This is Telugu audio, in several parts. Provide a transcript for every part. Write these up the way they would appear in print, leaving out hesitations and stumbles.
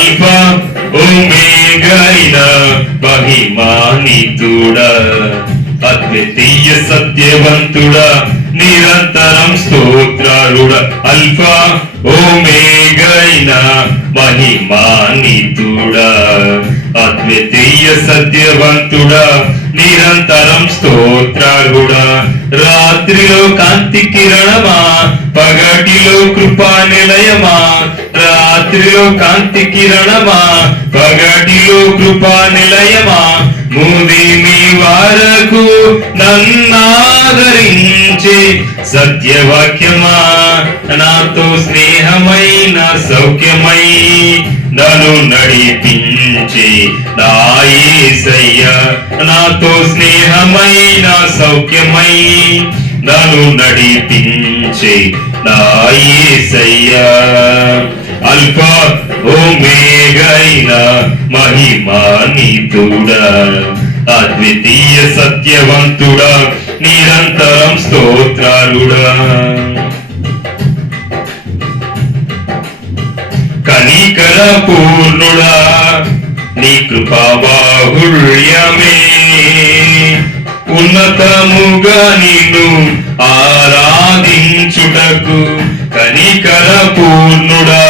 అల్ఫా ఓమేగా అయిన మహిమానితుడా, అద్వితీయ సత్యవంతుడా, నిరంతరం స్తోత్రాలుడా. అల్ఫా ఓమేగా అయిన మహిమానితుడా, అద్వితీయ సత్యవంతుడా, నిరంతరం స్తోత్రాలుడా. రాత్రిలో కాంతి కిరణమా, పగటిలో కృపా నిలయమా. రాత్రిలో కాంతి కిరణమా, పగటిలో కృపా నిలయమా. ముదిమి వరకు నన్నాదరించి సత్యవాక్యమా, నాతో స్నేహమైన సౌఖ్యమై నన్ను నడిపించి నా యేసయ్య. నాతో స్నేహమైన సౌఖ్యమై నన్ను నడిపించి నా యేసయ్య. అల్ఫా ఓమేగా అయిన మహిమానితుడా, అద్వితీయ సత్యవంతుడా, నిరంతరం స్తోత్రాలుడా. కనికర పూర్ణుడా, నీ కృపా బాహుళ్యమే ఉన్నతముగా నిన్ను ఆరాధించుటకు. కనికర పూర్ణుడా,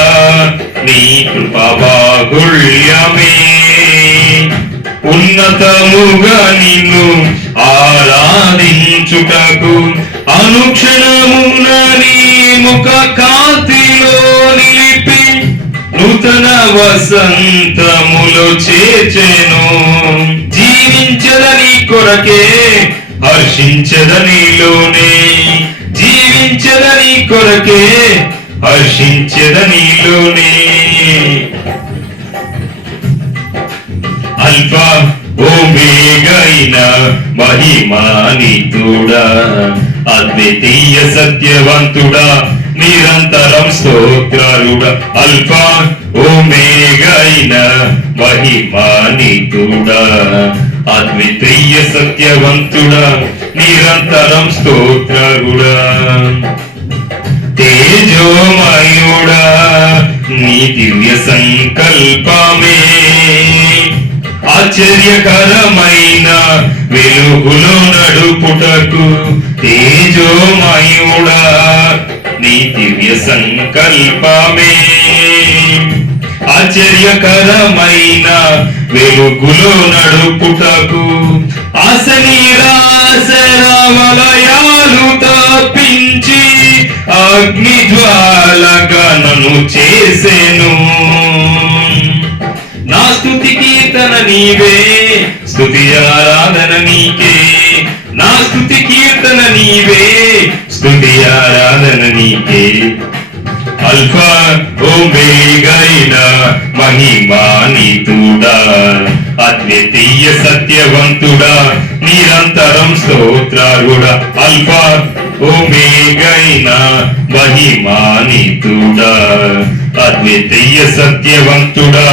నీ కృపా బాహుళ్యమే ఉన్నతముగా నిన్ను ఆరాధించుటకు. అనుక్షణమున నీ ముఖ కాంతిలో నిలిపి నూతన వసంతములో చేర్చెను. జీవించదని కొరకే హర్షించదనిలోనే, జీవించదని కొరకే హర్షించదనిలోనే. అల్ఫా ఓమేగా అయిన మహిమానితుడా, అద్వితీయ సత్యవంతుడా, నిరంతరం స్తోత్రాలుడా. అల్ఫా ఓమేగా అయిన మహిమానితుడా, అద్వితీయ సత్యవంతుడా, నిరంతరం స్తోత్రాలుడా. తేజోమయుడా, నీ దివ్య సంకల్పమే ఆశ్చర్యకరమైన వెలుగులో నడుపుటకు. తేజోమయుడా, నీ దివ్య సంకల్పమే ఆశ్చర్యకరమైన వెలుగులో నడుపుటకు. ఆశ నిరాశల వలయాలు తప్పించి అగ్ని జ్వాలగా నన్ను చేసెను. నా స్తుతి కీర్తన నీవే, స్తుతి ఆరాధన నీకే. నా స్తుతి కీర్తన నీవే, స్తుతి ఆరాధన నీకే. అల్ఫా ఓమేగా అయిన మహిమానితుడా, అద్వితీయ సత్యవంతుడా, నిరంతరం స్తోత్రాలుడా. అల్ఫా ఓమేగా అయిన మహిమానితుడా, అద్వితీయ సత్యవంతుడా,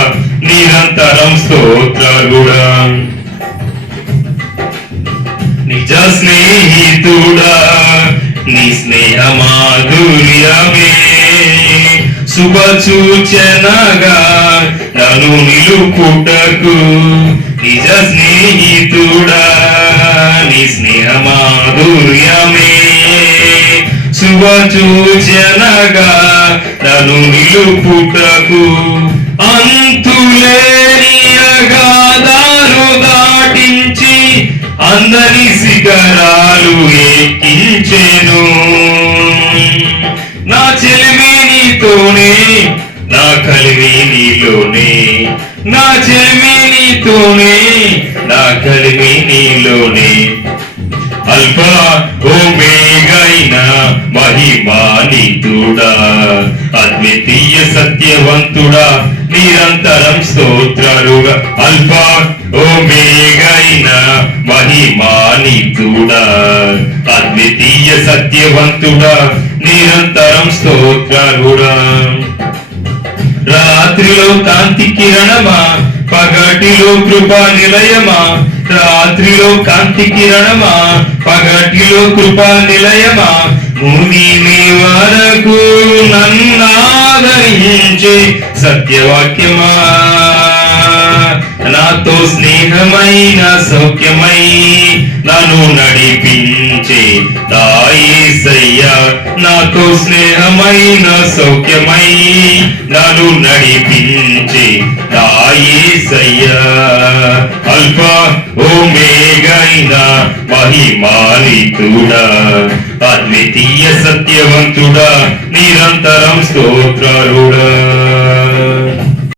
నిరంతరం స్తోత్రాలుడా. నిజ స్నేహితుడా, నీ స్నేహ మాధుర్యమే శుభ సూచనగా నన్ను నిలుపుటకు. నిజ స్నేహితుడా, నీ స్నేహ మాధుర్యమే శుభ సూచనగా నన్ను నిలుపుటకు. అంతులేని అగాధాలు దాటించి అందరి శిఖరాలు ఎక్కించెను. నా చెలిమి నీతోనే, నా కలిమి నీలోనే. నా చెలిమి నీతోనే, నా కలిమి నీలోనే. అల్ఫా ఓమేగా అయిన మహిమానితుడా, అద్వితీయ సత్యవంతుడా, నిరంతరం స్తోత్రాలుగా. అల్ఫా ఓమేగా అయిన మహిమానితుడా, అద్వితీయ సత్యవంతుడా, నిరంతరం స్తోత్రాలుగా. రాత్రిలో కాంతి కిరణమా, పగటిలో కృపా నిలయమా. రాత్రిలో కాంతి కిరణమా, పగటిలో కృపా నిలయమా. మునిమి వరకు నన్నాదరించే సత్యవాక్యమా, నాతో స్నేహమైన సౌఖ్యమై నన్ను నడిపించే యేసయ్యా, నాతో స్నేహమైన సౌఖ్యమై నన్ను నడిపించే యేసయ్యా. అల్ఫా ఓమేగైన మహిమానితుడా, అద్వితీయ సత్యవంతుడా, నిరంతరం స్తోత్రాలుడా.